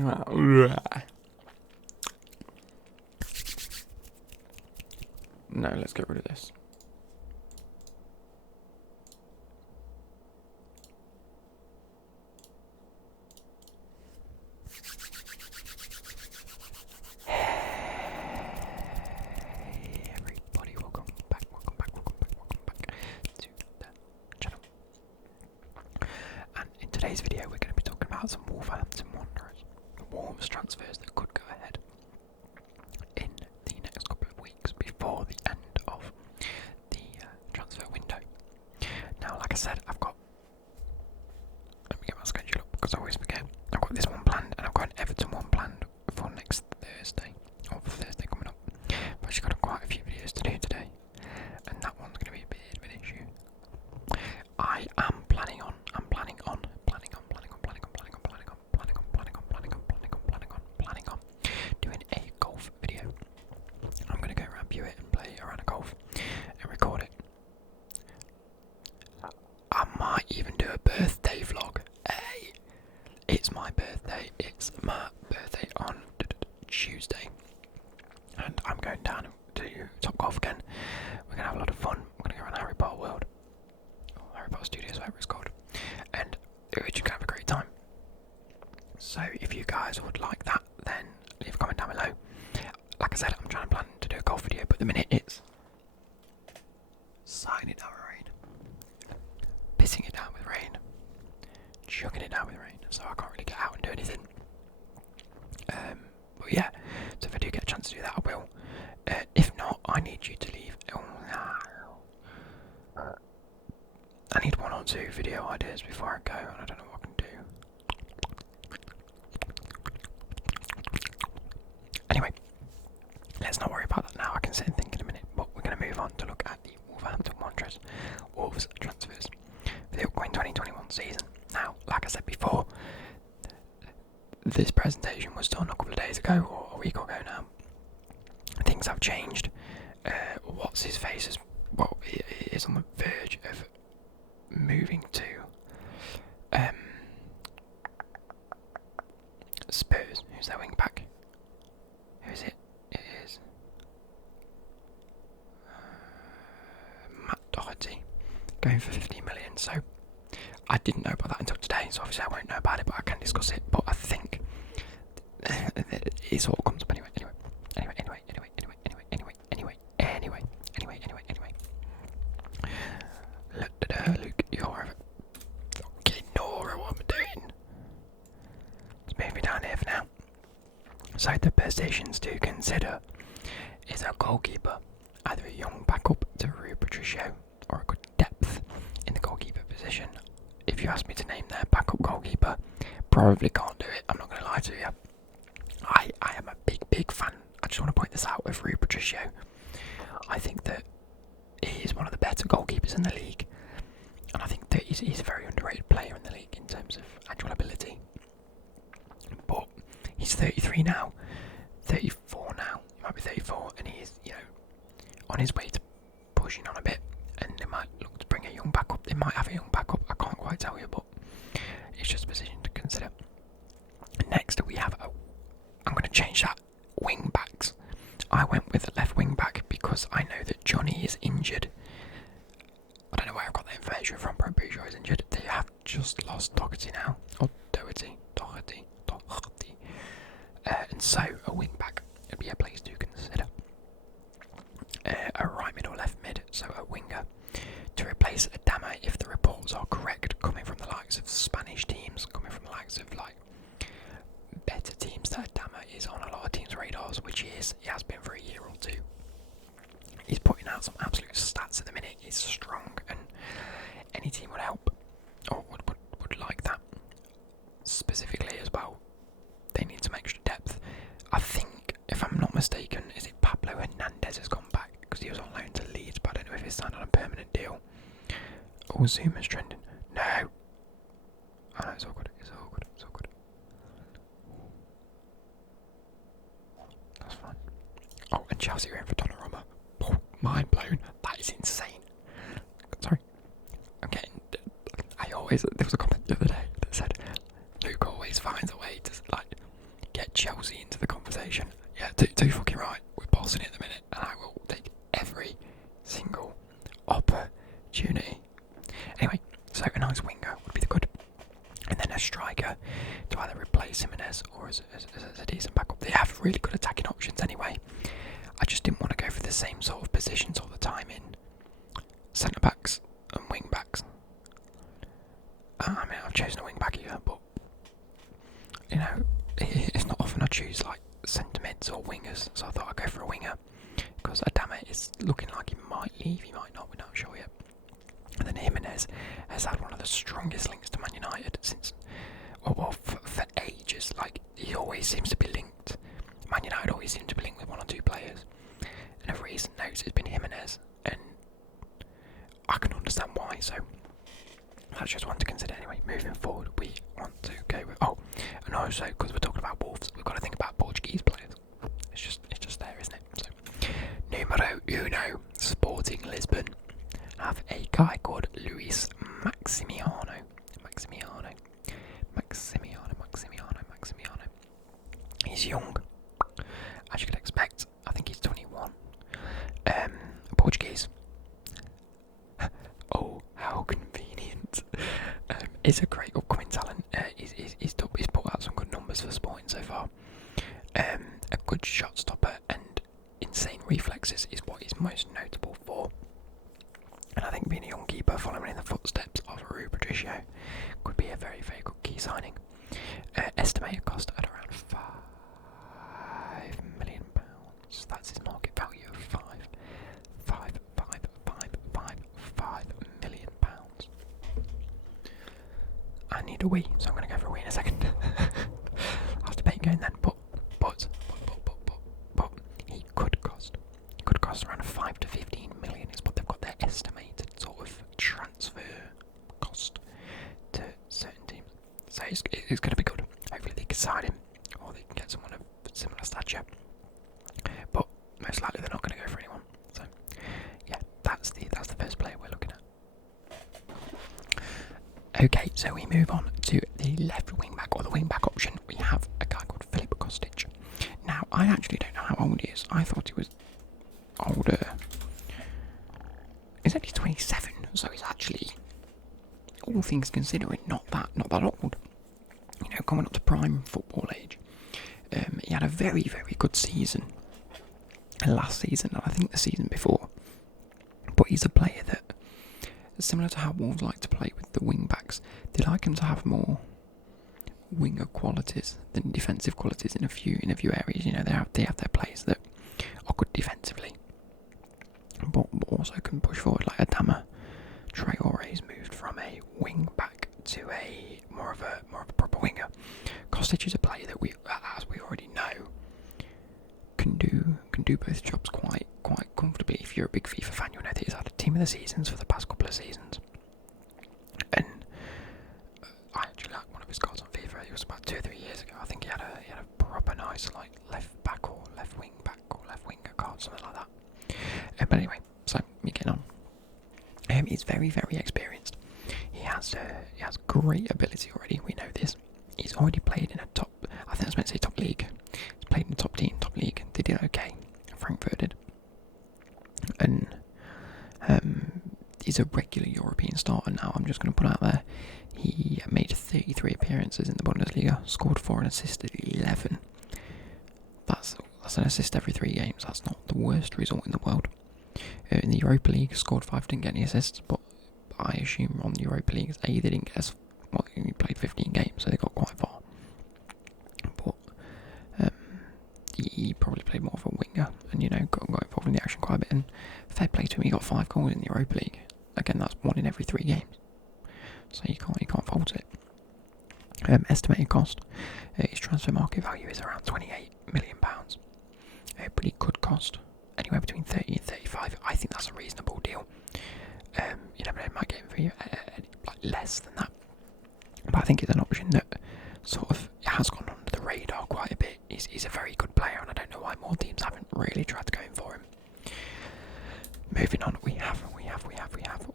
No, let's get rid of this. Hey everybody, welcome back to the channel. And in today's video we're going to be talking about some Wolverhampton Wanderers. Wolves transfers that could go ahead in the next couple of weeks before the end of the transfer window. Now, like I said, let me get my schedule up because I always forget. I've got this one planned and I've got an Everton one planned for next Thursday, or for Thursday coming up. I've actually got quite a few videos to do today, and that one's going to be a bit of an issue. I am planning on doing a golf video. I'm going to go around Buick and play around a golf and record it. I might even do a birthday vlog. Hey, it's my birthday. It's my birthday on Tuesday, and I'm going down to Top Golf again. We're going to have a lot of fun. We're going to go around Harry Potter World, or Harry Potter Studios, whatever it's called, and we're just going to have a great time. So if you guys would like that, then leave a comment down below. Like I said, I'm trying to plan to do a golf video, but at the minute it's sighing it down with rain, pissing it down with rain, chucking it down with rain, so I can't really get out and do anything. But yeah, so if I do get a chance to do that, I will. If not, I need you to leave. I need 1 or 2 video ideas before I go, and I don't know what I can do. Anyway, let's not worry about that now. I can sit and think in a minute, but we're going to move on to look at the Wolverhampton Wanderers Wolves transfers for the upcoming 2021 season. Now, like I said before, this presentation was done a couple of days ago, or a week ago now. Things have changed. What's his face is on the verge of moving to Spurs. Who's their wing back? Who is it? It is Matt Doherty, going for 15 million. So I didn't know about that until today, so obviously I won't know about it, but I can discuss it. But I think it's all comes up anyway. Luke, you're fucking Nora, what am I doing? Let's move me down here for now. So the positions to consider is a goalkeeper, either a young backup to Rui Patricio or a good depth in the goalkeeper position. If you ask me to name their backup goalkeeper, probably can't do it. I'm not going to lie to you. I am a big fan. I just want to point this out with Rui Patricio. I think that he is one of the better goalkeepers in the league, and I think that he's a very underrated player in the league in terms of actual ability. But he's 33 now, 34 now. He might be 34, and he's on his way to pushing on a bit. And they might look to bring a young backup. They might have a young backup. I can't quite tell you, but it's just a position to consider. Next, we have I'm going to change that. Wing backs. I went with the left wing back because I know that Johnny is injured. I don't know where I got that information from, but I'm pretty sure he's injured. They have just lost Doherty now. Or Doherty. And so, a wing back would be a place to consider. A right mid or left mid, so a winger, to replace Adama if the reports are correct, coming from the likes of Spanish teams, coming from the likes of better teams that Adama is on a lot of teams' radars, which he has been for a year or two. He's putting out some absolute stats at the minute. He's strong, and any team would help, or would like that. Specifically as well, they need some extra depth. I think, if I'm not mistaken, is it Pablo Hernandez has gone back because he was on loan to Leeds, but I don't know if he's signed on a permanent deal. Oh, Zuma's trending. No. Oh no, it's all good. That's fine. Oh, and Chelsea are in for Donnarumma. Oh, mind blown. That is insane. Sorry. There was a comment the other day that said Luke always finds a way to Chelsea into the conversation. Yeah, too fucking right. We're bossing it at the minute, and I will take every single opportunity. Anyway, so a nice winger would be the good. And then a striker to either replace Jimenez or as a decent backup. They have really good attacking options anyway. I just didn't want to go for the same sort of positions all the time in centre backs and wing backs. I mean, I've chosen a wing back here, but you know, it's not often I choose like centre mids or wingers, so I thought I'd go for a winger because Adama is looking like he might leave, he might not, we're not sure yet. And then Jimenez has had one of the strongest links to Man United since, for ages. Like, he always seems to be linked. Man United always seem to be linked with one or two players. And of recent notes, it's been Jimenez, and I can understand why. So that's just one to consider anyway. Moving forward, we want to go with and also because we're talking about Wolves, we've got to think about Portuguese players. It's just there, isn't it? So numero uno, Sporting Lisbon have a guy called Luis Maximiano. He's young, as you could expect. I think he's 21. Portuguese. Oh, how convenient. He's a great upcoming talent. He's put out some good numbers for Sporting so far. A good shot stopper and insane reflexes is what he's most notable for. And I think being a young keeper following in the footsteps of Rui Patricio could be a very, very good key signing. Estimated cost at around £5 million. That's his market value of £5 million. I need a wee, so I'm going to go for a wee in a second. I'll have to debate going then, but he could cost around 5 to 15 million is what they've got their estimated sort of transfer cost to certain teams. So it's going to be good. Hopefully they can sign him, or they can get someone of similar stature. But most likely they're not going to go for anyone. So yeah, that's the first player we're looking at. Okay, so we move on to the left wing back, or the wing back option. We have a guy called Filip Kostic. Now, I actually don't know how old he is. I thought he was older. He's only 27, so he's actually, all things considering, not that old. You know, coming up to prime football age. He had a very, very good season last season, and I think the season before. But he's a player that, similar to how Wolves like to play with the wing backs, they like him to have more winger qualities than defensive qualities in a few areas. You know, they have their players that are good defensively, but also can push forward. Like Adama Traore's moved from a wing back to a more of a proper winger. Kostic is a player that we, as we already know, can do both jobs quite comfortably. If you're a big FIFA fan, you'll know that he's had a team of the seasons for the past couple of seasons. And I actually like one of his goals on FIFA. It was about 2 or 3 years ago. I think he had a proper nice like left back or left wing back or left winger card, something like that. But anyway, so we get on. He's very, very experienced. He has great ability already. We know this. He's already played in a top. I think I was meant to say top league. He's played in the top league. They did okay. Frankfurt did. And he's a regular European starter now. I'm just going to put out there. He made 33 appearances in the Bundesliga, scored 4 and assisted 11. That's an assist every 3 games. That's not the worst result in the world. In the Europa League, scored 5, didn't get any assists, but I assume on the Europa League, they didn't get as well. He played 15 games, so they got quite far. But he probably played more of a winger, and got involved in the action quite a bit. And fair play to him, he got 5 goals in the Europa League. Again, that's 1 in every 3 games, so you can't fault it. Estimated cost, his transfer market value is around £28 million. A pretty good cost, anywhere between 30 and 35. I think that's a reasonable deal. You never know, might get him for you like less than that. But I think it's an option that sort of has gone under the radar quite a bit. He's a very good player, and I don't know why more teams haven't really tried to go in for him. Moving on, we have.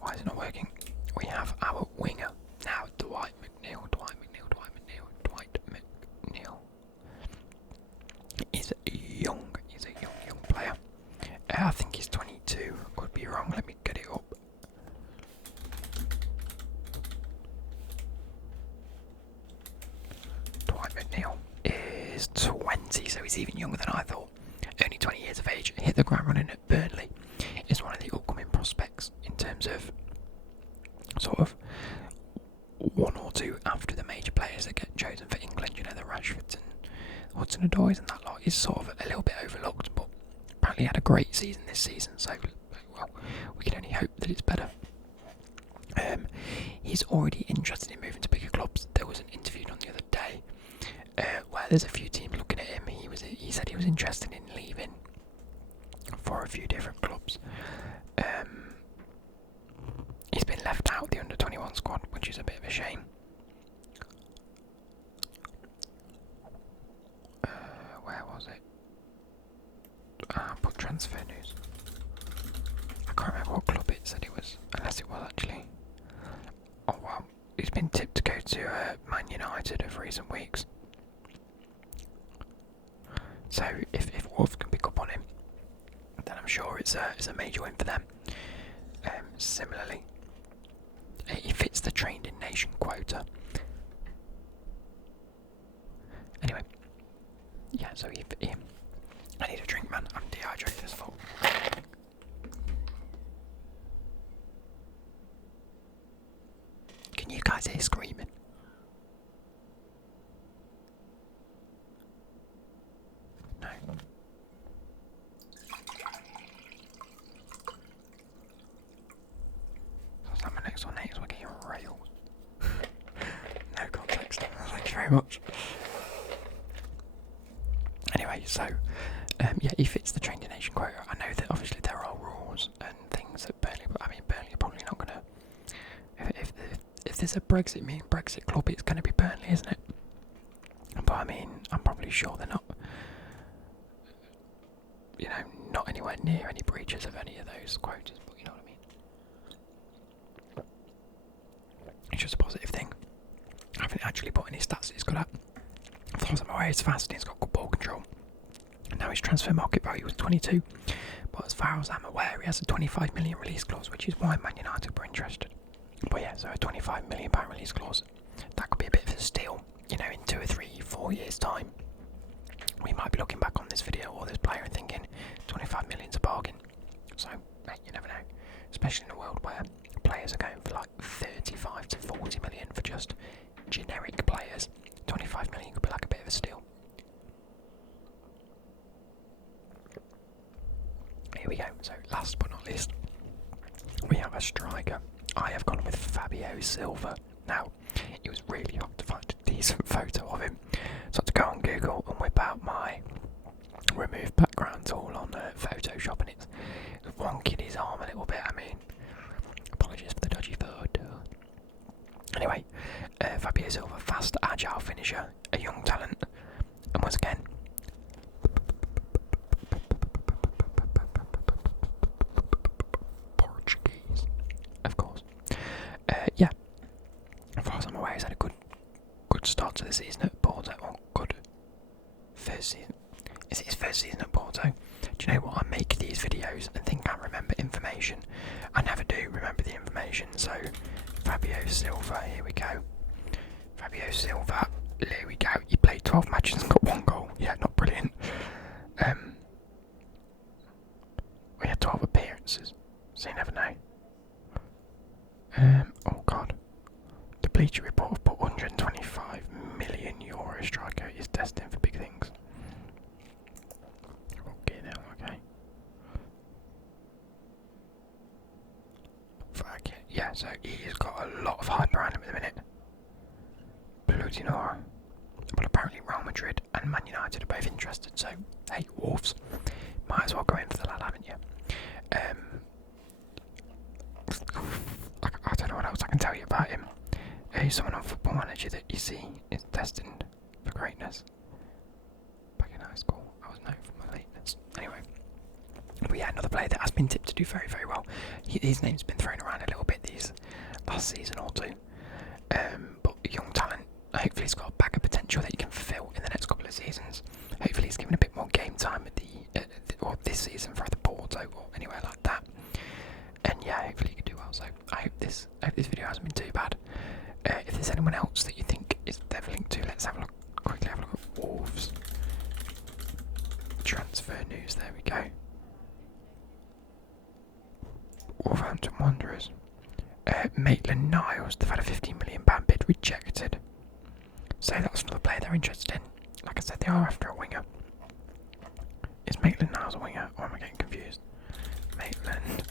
Why is it not working? We have our winger now, Dwight McNeil. see, so he's even younger than I thought. Only 20 years of age, hit the ground running at Burnley. Is one of the upcoming prospects in terms of sort of one or two after the major players that get chosen for England. You know, the Rashfords and Hudson-Odois and that lot is sort of a little bit overlooked, but apparently had a great season this season. So, well, we can only hope that it's better. He's already interested in moving to bigger clubs. There was an interview on the other day where there's a few teams looking at him. He said he was interested in leaving for a few different clubs. He's been left out of the under-21 squad, which is a bit of a shame. Where was it? Put transfer news. I can't remember what club it said it was, unless it was actually. Oh well, he's been tipped to go to Man United of recent weeks. So if Wolves can pick up on him, then I'm sure it's a major win for them. Similarly, he fits the trained in nation quota. Anyway, yeah. So I need a drink, man. I'm dehydrated as fuck. Can you guys hear screaming? No. What's that? My next one is we're getting railed. No context. Thank you very much. Anyway, so yeah, he fits the trained in nation quota. I know that obviously there are rules and things at Burnley, but I mean Burnley are probably not gonna. If there's a Brexit club, it's going to be Burnley, isn't it? But I mean, I'm probably sure they're not, you know, not anywhere near any breaches of any of those quotas. But you know what I mean? It's just a positive thing. I haven't actually put any stats that he's got at. As far as I'm aware, he's fast and he's got good ball control. And now his transfer market value was 22. But as far as I'm aware, he has a 25 million release clause, which is why Man United were interested. But yeah, so a £25 million release clause. That could be a bit of a steal, you know, in 2 or 3, 4 years' time. We might be looking back on this video or this player and thinking 25 million's a bargain. So, mate, you never know. Especially in a world where players are going for like 35 to 40 million for just generic players. 25 million could be like a bit of a steal. Here we go. So, last but not least, we have a striker. I have gone with Fabio Silva. Now, it was really hard to find a decent photo of him, so I had to go on Google and whip out my remove background tool on Photoshop, and it's wonking his arm a little bit. I mean, apologies for the dodgy photo. Anyway, Fabio Silva, fast, agile finisher, a young talent, and once again, Portuguese, of course. Yeah, as far as I'm aware, he's had a good start to the season at Porto. Or good first season. Is it his first season at Porto? Do you know what? I make these videos and think I remember information. I never do remember the information. So, Fabio Silva, here we go. Fabio Silva, there we go. He played 12 matches and got 1 goal. Yeah, not brilliant. We had 12 appearances, so you never know. Oh god. The Bleacher Report have put €125 million striker is destined for big things. Okay now, okay. Fuck it. Yeah, so he's got a lot of hype around him at the minute. Plutinor. But apparently Real Madrid and Man United are both interested, so hey, Wolves. Might as well go in for the lad, haven't you? I don't know what else I can tell you about him. He's someone on Football Manager that you see is destined for greatness. Back in high school, I was known for my lateness. Anyway, but yeah, another player that has been tipped to do very, very well. His name's been thrown around a little bit these last season or two. But a young talent. Hopefully he's got a bag of potential that he can fulfill in the next couple of seasons. Hopefully he's given a bit more game time at or this season for either Porto or anywhere like that. And yeah, hopefully he can do well. So I hope this video hasn't been too bad. If there's anyone else that you think is they've linked to, let's have a look. Quickly have a look at Wolves. transfer news. There we go. Wolverhampton Wanderers. Maitland-Niles, they've had a £15 million bid rejected. So that's another player they're interested in. Like I said, they are after a winger. Is Maitland-Niles a winger? Or am I getting confused? Maitland.